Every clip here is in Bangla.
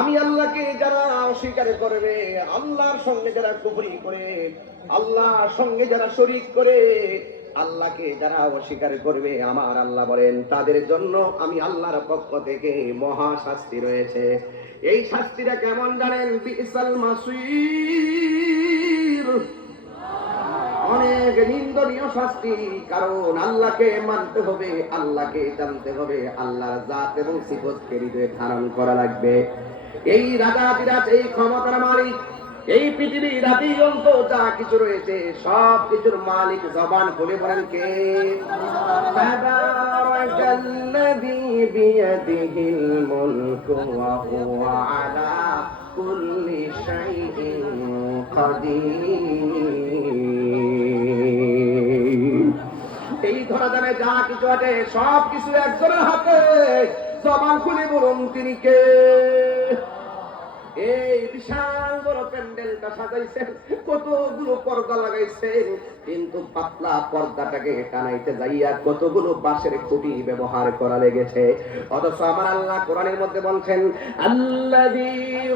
আমি আল্লাহকে যারা অস্বীকার করবে, আল্লাহর সঙ্গে যারা কুফরি করে, আল্লাহর সঙ্গে যারা শরীক করে, আল্লাহকে যারা অস্বীকার করবে, আমার আল্লাহ বলেন তাদের জন্য আমি আল্লাহর পক্ষ থেকে মহা শাস্তি রয়েছে। এই শাস্তিটা কেমন জানেন? বিসাল মাসির, অনেক নিন্দনীয় শাস্তি। কারণ আল্লাহকে মানতে হবে, আল্লাহকে জানতে হবে, আল্লাহর জাত এবং সিফতকে হৃদয়ে ধারণ করা লাগবে। এই রাজা বিরাজ, এই ক্ষমতার মালিক, এই পৃথিবীর আদি অন্ত যা কিছু রয়েছে সব কিছুর মালিক জবান খুলে বলেন কে? তাবারাকাল্লাযী বিয়াদিহিল মুলকু ওয়া হুয়া আলা কুল্লি শাইইন কাদির। এই ধরাধামে যা কিছু আছে সব কিছু একজনের হাতে। জবান খুলে বলুন তিনি কে? এই বিশাল বড় প্যান্ডেলটা সাজাইছেন, কতগুলো পর্দা লাগাইছেন, কিন্তু পাতলা পর্দাটাকে টানাইতে যাইয়া কতগুলো বাঁশের খুঁটি ব্যবহার করা লেগেছে। অথচ আমার আল্লাহ কোরআনের মধ্যে বলছেন, আল্লাযী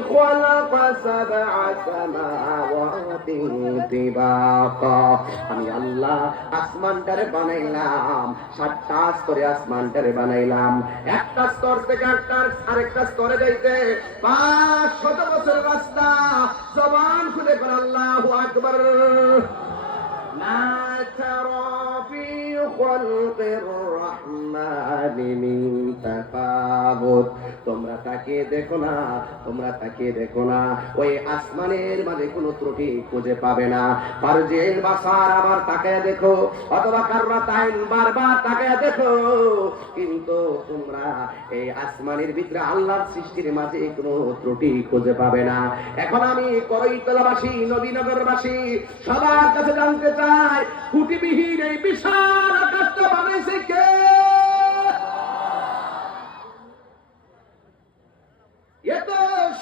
খালাকা সাবআ সামাওয়াতিন তিবাকা, আমি আল্লাহ আসমানটারে বানাইলাম, 7টা স্তরে আসমানটারে বানাইলাম। একটা স্তর থেকে আরেকটা স্তরে যাইতে 500 বছর রাস্তা। জবান খুলে বলেন আল্লাহু আকবার। মা তারা ফি খালকির রহমানি মিন তাফাউত, তোমরা তাকিয়ে দেখো না, তোমরা তাকিয়ে দেখো না, ওই আসমানের মাঝে কোনো ত্রুটি খুঁজে পাবে না। ফারজিল বাসার, আবার তাকায় দেখো, অথবা কাররাতাইন, বারবার তাকায় দেখো, কিন্তু তোমরা এই আসমানের ভিতরে আল্লাহর সৃষ্টির মাঝে কোনো ত্রুটি খুঁজে পাবে না। এখন আমি করইতলাবাসী, নবীনগরবাসী সবার কাছে জানতে চাই, খুঁটিবিহীন এই বিশাল আকাশটা বানাইছে কে? এত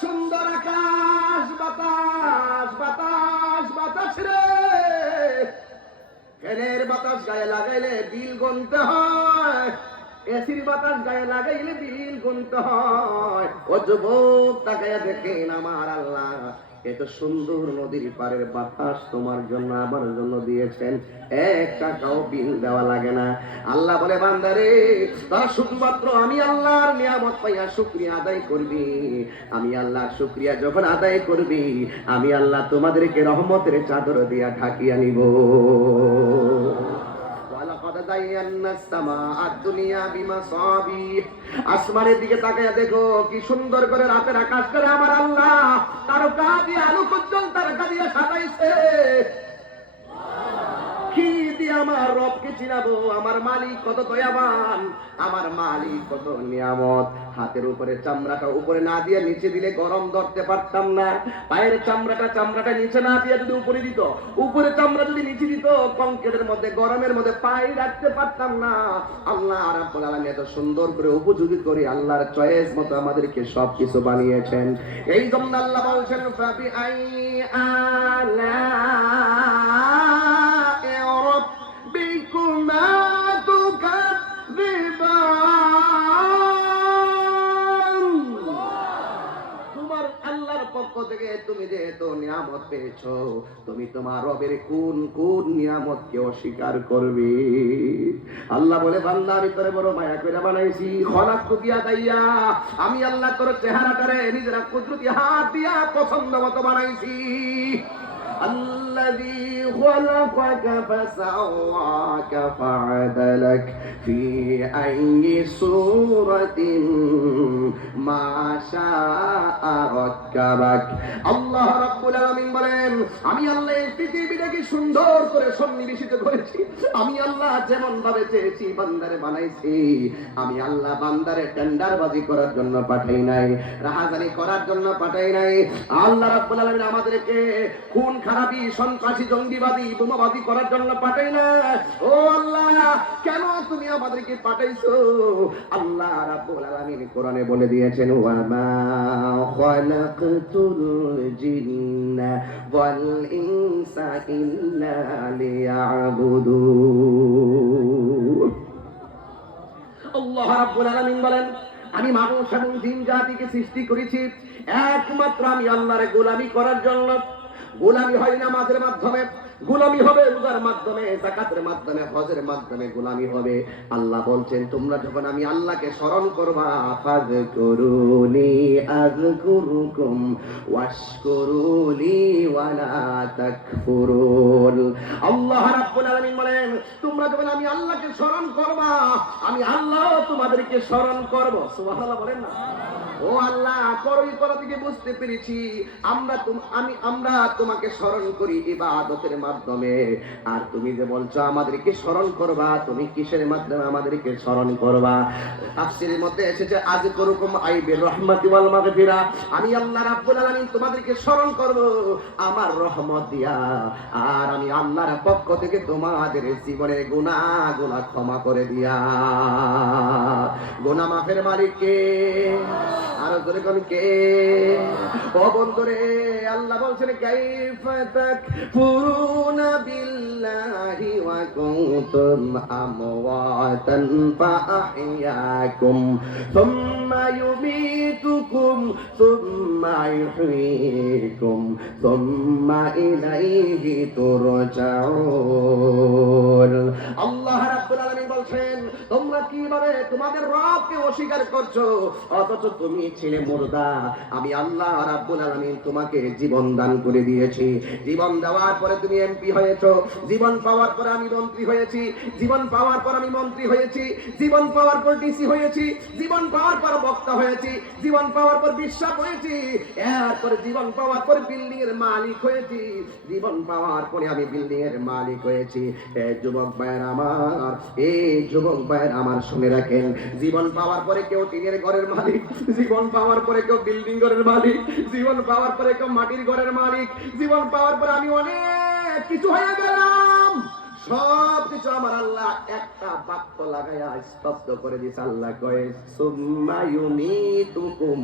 সুন্দর আকাশ, বাতাস বাতাস বাতাস রে, ফ্যানের বাতাস গায়ে লাগাইলে বিল গুনতে হয়, এসির বাতাস গায়ে লাগাইলে বিল গুনতে হয়। ও যুবক, তাকায়া দেখেন আমার আল্লাহ এত সুন্দর নদীর পাড়ের বাতাস তোমার জন্য আমার জন্য দিয়েছেন, 1 টাকাও বিল দেওয়া লাগে না। আল্লাহ বলে, বান্দারে তারা শুধুমাত্র আমি আল্লাহর নিয়ামত পাইয়া শুকরিয়া আদায় করবি। আমি আল্লাহর শুকরিয়া যখন আদায় করবি, আমি আল্লাহ তোমাদেরকে রহমতের চাদর দিয়া ঢাকিয়া নিব। আসমানের দিকে তাকাইয়া দেখো কি সুন্দর করে রাতের আকাশটা আমার আল্লাহ তারকা দিয়ে, আলো উজ্জ্বল তারকা দিয়ে সাজাইছে। কি দিয়ে আমার রবকে চিনাবো? আমার মালিক কত দয়াবান, আমার মালিক কত নিয়ামত। হাতের উপরে চামড়াটা উপরে না দিয়ে নিচে দিলে গরম ধরতে পারতাম না। পায়ের চামড়াটা নিচে না দিয়ে যদি উপরে দিত, উপরে চামড়া যদি নিচে দিত, কংক্রিটের মধ্যে গরমের মধ্যে পায়ে রাখতে পারতাম না। আল্লাহ রাব্বুল আলামিন এত সুন্দর করে উপযোগী করে আল্লাহর চয়েস মতো আমাদেরকে সবকিছু বানিয়েছেন। এই জন্য আল্লাহ বলছেন, ফাবি আই আলা থেকে তুমি যেহেতু নিয়ামত পেয়েছো, তুমি তোমার রবের কোন কোন নিয়ামতকে অস্বীকার করবে? আল্লাহ বলে, বান্দা আমি তোরে বড় মায়া করে বানাইছি, খলাকতু বিয়াদাইয়া, আমি আল্লাহ তোর চেহারাটারে নিজেরা কুদরতি হাত দিয়া পছন্দ মতো বানাইছি। الذي خلقك فسواك فعدلك في أي صورة ما شاء ركبك। আল্লাহ রাব্বুল আলামিন বলেন, আমি আল্লাহ এই পৃথিবীটাকে সুন্দর করে সন্নিবেশিত করেছি। আমি আল্লাহ যেমন ভাবে চেয়েছি বান্দারে বানাইছি। আমি আল্লাহ বান্দারে টেন্ডারবাজি করার জন্য পাঠাই নাই, রাহাজানি করার জন্য পাঠাই নাই। আল্লাহ রাব্বুল আলামিন আমাদেরকে খুন খারাপি, সন্ত্রাসী, জঙ্গিবাদী, বোমাবাদী করার জন্য পাঠাই না। ও আল্লাহ, কেন তুমি আমাদেরকে পাঠাইছো? আল্লাহ রাব্বুল আলামিন কোরআনে বলে দিয়েছেন, ওয়া মা খালাকতুল জিন্না ওয়াল ইনসা ইল্লা লিয়াবুদুন। আল্লাহ রাব্বুল আলামিন বলেন, আমি মানুষ এবং জিন জাতিকে সৃষ্টি করেছি একমাত্র আমি আল্লাহর গোলামি করার জন্য। গোলামি হয় নামাজের মাধ্যমে, গোলামি হবে রোজার মাধ্যমে, যাকাতের মাধ্যমে, হজের মাধ্যমে গোলামি হবে। আল্লাহ বলছেন তোমরা যখন আমি আল্লাহকে স্মরণ করবা, ফাযকুরুনি আযকুরুকুম ওয়াশকুরুলি ওয়ালা তাকফুরুন। আল্লাহ রাব্বুল আলামিন বলেন তোমরা যখন আমি আল্লাহকে স্মরণ করবা, আমি আল্লাহ তোমাদেরকে স্মরণ করব। সুবহানাল্লাহ বলেন না? ও আল্লাহ, করই করা থেকে বুঝতে পেরেছি আমরা তোমাকে স্মরণ করি ইবাদতের মাধ্যমে। আর তুমি যে বলছো আমাদেরকে স্মরণ করবা, তুমি কিসের মাধ্যমে আমাদেরকে স্মরণ করবা? তাফসীরের মধ্যে এসেছে আযকুরুকুম আই বিরহমাতি ওয়াল মাগফিরা। আমি আল্লাহ রাব্বুল আলামিন তোমাদেরকে স্মরণ করব আমার রহমত দিয়া, আর আমি আল্লাহর পক্ষ থেকে তোমাদের জীবনের গুনাহগুলো ক্ষমা করে দিয়া। গুনাহ মাফের মালিক কে? আর জোরে কোন কে? ও বন্ধুরে, আল্লাহ বলছেন কাইফা তাকফুরুনা বিল্লাহি ওয়া কুনতুম আমওয়াতান ফাআহইয়াকুম সুম্মা ইউমীতুকুম সুম্মা ইহয়ীকুম সুম্মা ইলাইহি তুরজাউন। আল্লাহ রাব্বুল আলামিন বলছেন তোমরা কিভাবে তোমাদের রবকে অস্বীকার করছো, অথচ তুমি ছিলে মুর্দা। আমি আল্লাহ রাব্বুল আলামিন তোমাকে জীবন দান করে দিয়েছি। জীবন দেওয়ার পরে তুমি এমপি হয়েছো, জীবন পাওয়ার পর আমি মন্ত্রী হয়েছি, জীবন পাওয়ার পর আমি মন্ত্রী হয়েছি, জীবন পাওয়ার পর ডিসি হয়েছি, জীবন পাওয়ার পর বক্তা হয়েছি, জীবন পাওয়ার পর বিশ্বাস হয়েছি, এরপরে জীবন পাওয়ার পর বিল্ডিং এর মালিক হয়েছি, জীবন পাওয়ার পরে আমি বিল্ডিং এর মালিক হয়েছি। যুবক ভাইয়ের আমার, এই যুবক ভাইয়ের আমার শুনে রাখেন, জীবন পাওয়ার পরে কেউ টিনের ঘরের মালিক, জীবন পাওয়ার পরে কেউ বিল্ডিং ঘরের মালিক, জীবন পাওয়ার পরে কেউ মাটির ঘরের মালিক, জীবন পাওয়ার পরে আমি অনেক কিছু হয়ে গেলাম। সব কিছু আমার আল্লাহ একটা বাক্য লাগাইয়া স্তব্ধ করে দিয়েছে। আল্লাহ কয়ে সুম্মা ইউমীতুকুম,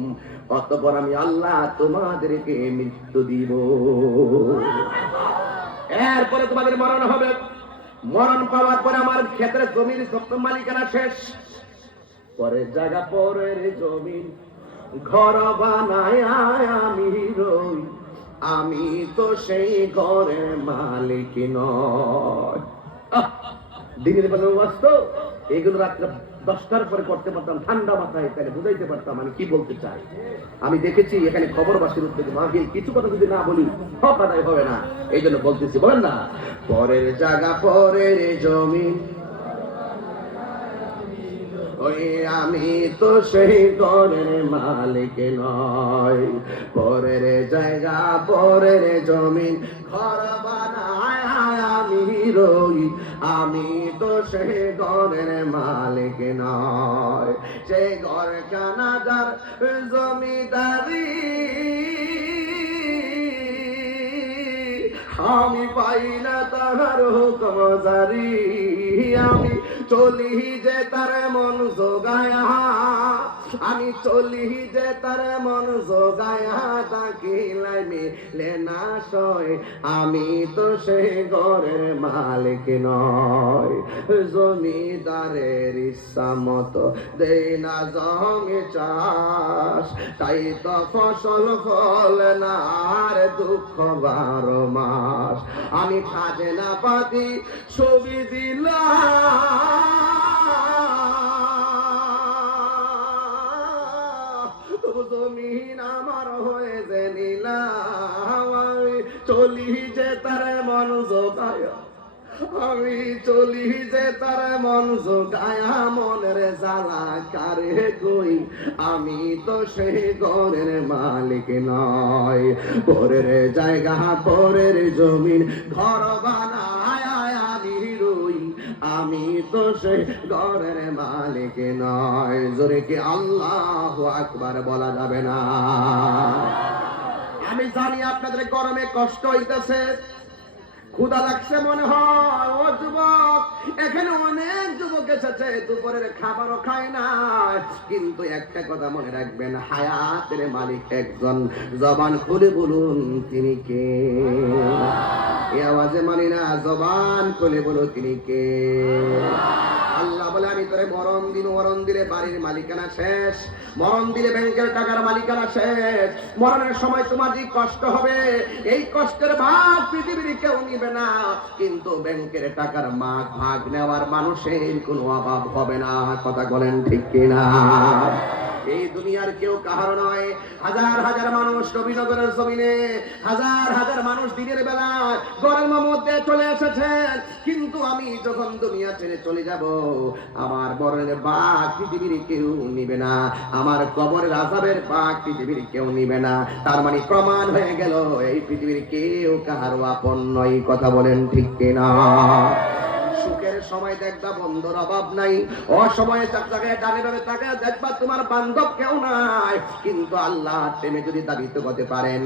অতঃপর আমি আল্লাহ তোমাদেরকে মৃত্যু দিব, এরপরে তোমাদের মরণ হবে। মরণ পাওয়ার পরে আমার ক্ষেত্রে জমির সব মালিকানা শেষ। পরের জায়গা পরের জমিন ঘর বানায় আমি রই, আমি তো সেই ঘরের মালিক নয়। দিনের বেলা বাস্তব এইগুলো রাত্রে 10টার পরে করতে পারতাম ঠান্ডা মাথায়, তাহলে বুঝাইতে পারতাম আমি কি বলতে চাই। আমি দেখেছি এখানে খবরবাসীর উদ্যোগে মাহফিল, কিছু কথা যদি না বলি হক আদায় হবে না, এই জন্য বলতেছি। বলেন না, পরের জায়গা পরের জমিন ওই আমি তো সেই ঘরের মালিক নয়। পরের জায়গা পরের জমিন ঘর বানায় আমি রই, আমি তো সেই ঘরের মালিক নয়। সেই ঘর কানাদার জমিদারি আমি পাই না তাহার হুকুম জারি, আমি চলি যে তার মন জোগায়া, আমি চলি যে তার মন জোগায়া, তাকিলাই মিলে না সয়, আমি তো সে ঘরের মালিক নয়। জমিদারের ইচ্ছা মতো দেই না জমি চাষ, তাই তো ফসল ফল না আর দুঃখ 12 মাস। আমি খাজনা পাতি ছবি দিলাম, জমিন আমার হয়ে যে নিলাম, আমি চলি যে তার মন জোগায়, আমি চলি যে তার মন জোগায়া, মনের জ্বালা কারে কই, আমি তো সেই ঘরের মালিক নয়। পরের জায়গা পরের জমিন ঘর বানায় আমি রই, আমি তো সেই ঘরের মালিক নয়। জোরে কি আল্লাহু আকবার বলা যাবে না? আমি জানি আপনাদের গরমে কষ্ট হইতেছে, ক্ষুধা লাগছে মনে হয়। ও যুবক, এখানে অনেক যুবক এসেছে দুপুরের খাবারও খায় না, কিন্তু একটা কথা মনে রাখবেন, হায়াতের মালিক একজন। জবান খুলে বলুন তিনি কে? এই আওয়াজে মানি না, জবান খুলে বলো তিনি কে? আল্লাহ বলে আমি তোরে মরণ দিন, মরণ দিলে বাড়ির মালিকানা শেষ, মরণ দিলে ব্যাংকের টাকার মালিকানা শেষ। মরণের সময় তোমার যে কষ্ট হবে, এই কষ্টের ভাগ পৃথিবীর কেউ নিবে না, কিন্তু ব্যাংকের টাকার ভাগ নেওয়ার মানুষের কোনো অভাব হবে না। কথা বলেন ঠিক কিনা? এই দুনিয়ার কেউ কাহার নয়। হাজার হাজার মানুষ নবীনগরের জমিনে, হাজার হাজার মানুষ দিনের বেলা গরম মধ্যে চলে এসেছেন, কিন্তু আমি যখন দুনিয়া ছেড়ে চলে যাব, আমার মরণের ভাগ পৃথিবীর কেউ নিবে না, আমার কবরের আযাবের ভাগ পৃথিবীর কেউ নিবে না। তার মানে প্রমাণ হয়ে গেল এই পৃথিবীর কেউ কাহার আপন নয়। কথা বলেন ঠিক কিনা? সুখের সময় দেখবা বন্ধুর অভাব নাই, অসময়ে চার জায়গায় ডানে বামে তাকায় দেখবা তোমার বান্ধব কেউ নাই, কিন্তু আল্লাহ প্রেমে যদি দাবিত করতে পারেন,